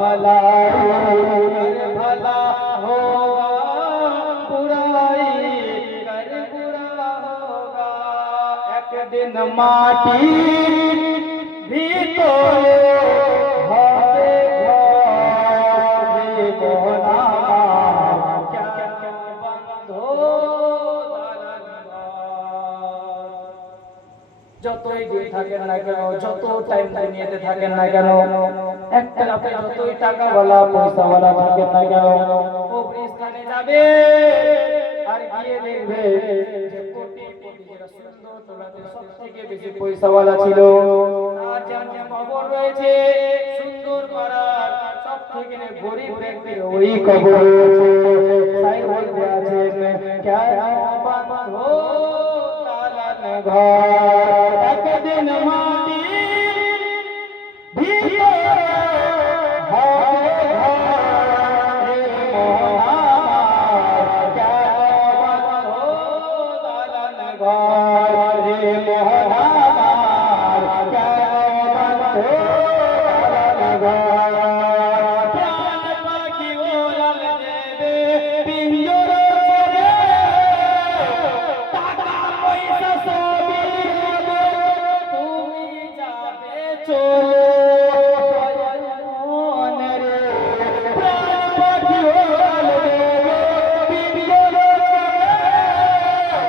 भला होगा बुराई कर बुरा होगा एक दिन माटी भी तोड़े होते घोड़े मोहना क्या बंधो যতই দিন থাকেন না কেন যত টাইম দুনিয়াতে থাকেন না কেন একটা আপনি যতই টাকা वाला পয়সা वाला থাকেন না কেন ওই স্থানে যাবে আর গিয়ে দেখবে যে কোটি কোটি যারা সুন্দর তোলাতে সবথেকে বেশি পয়সা वाला ছিল আর যেমন কবর রয়েছে সুন্দর পাড়ার সবথেকে গরিব ব্যক্তির ওই কবর রয়েছে তাই বলতে আছেন क्या বাঁধো তালান ঘর একদিন মাটি ভিতরে হবে ঘরে মোহনার क्या বাঁধো তালান ঘর রে মোহনার क्या বাঁধো তালান ঘর প্রাণ পাখি ওড়াল দেবে পিঞ্জর ছেড়ে টাকা পয়সা সবই নেবে তুমি যাবে চলে দয়াল মন রে প্রাণ পাখি ওড়াল দেবে পিঞ্জর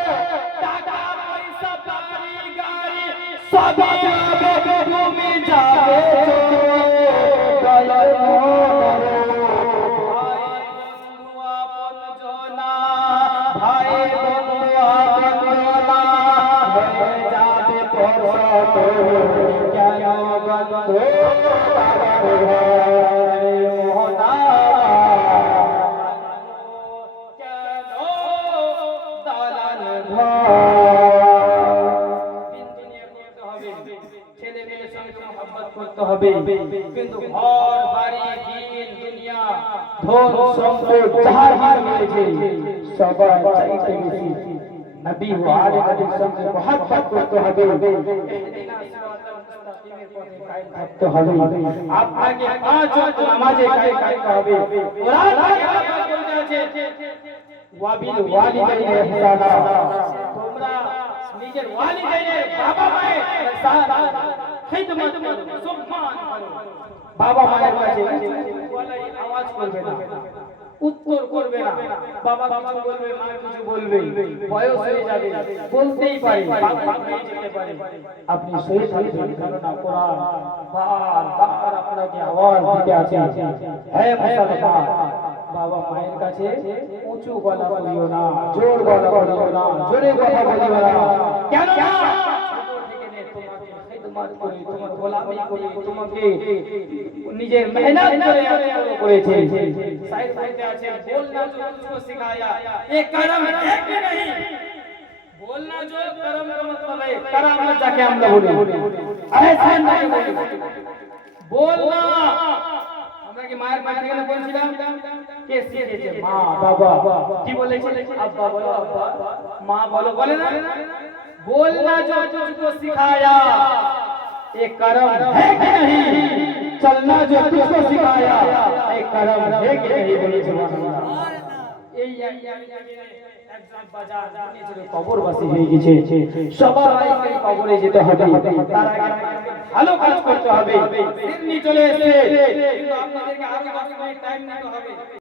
ছেড়ে টাকা পয়সা বাড়ি গাড়ি সবই নেবে তুমি যাবে চলে দয়াল মন রে ভাই বন্ধু আপন জনা হয়ে যাবে পরত কেন বন্ধু মোহনা কেন দালান ছেলে মেয়ের সঙ্গে মহব্বত করতে হবে কিন্তু ঘর বাড়ি দিন দুনিয়া ধন সম্পদ যার হার রয়েছে সবার চাইতে বেশি নবী ও আলে নবীর সঙ্গে মহব্বত করতে হবে থাকতে হবে আপনাকে পাঁচ ওয়াক্ত নামাজে কায়েম থাকতে হবে কোরআন থেকে আল্লাহ বলতে আছে ওয়াবিল ওয়ালিদাইনি ইহসানা তোমরা নিজের ওয়ালিদাইনের বাবা মায়ের ইহসান খিদমত করো সম্মান করো বাবা মায়ের কাছে ওয়ালাই আওয়াজ করবে না উত্তর করবে না বাবা কিছু বলবে মা কিছু বলবে বয়স হয়ে যাবে বলতেই পারে বাবা হয়ে যেতে পারে আপনি সহি থাকবেন কারণ কোরআন বারবার আপনাকে আওয়াজ দিতে আছে হে মুসলমান বাবা মায়ের কাছে উঁচু গলা বলিও না জোর গলা বলিও না জোরে কথা বলিও না কেন না খিদমত করে তোমার গোলামি করে তোমাকে নিজের মেহনত করে বড় করেছে সাইড বলতে আছে बोलना जो तुझको सिखाया ये करम है कि नहीं बोलना जो करम का मतलब है करामत जाके আমরা বলি ऐसा नहीं बोलना আমরা কি মায়ের পাশে গেলে বলছিলাম কে শিখেছে মা বাবা কি বলেছে আব্বা বলো আব্বা মা বলো বলে না बोलना जो तुझको सिखाया ये करम है कि नहीं चलना जो तुझको सिखाया ये करम है कि नहीं बोले सुभान अल्लाह এই একদম বাজার নিচে কবরবাসী হয়ে গেছে সবাইকে কবরে যেতে হবে তার আগে ভালো কাজ করতে হবে সিরনি চলে এসেছে কিন্তু আপনাদেরকে আরো 10 মিনিট টাইম নিতে হবে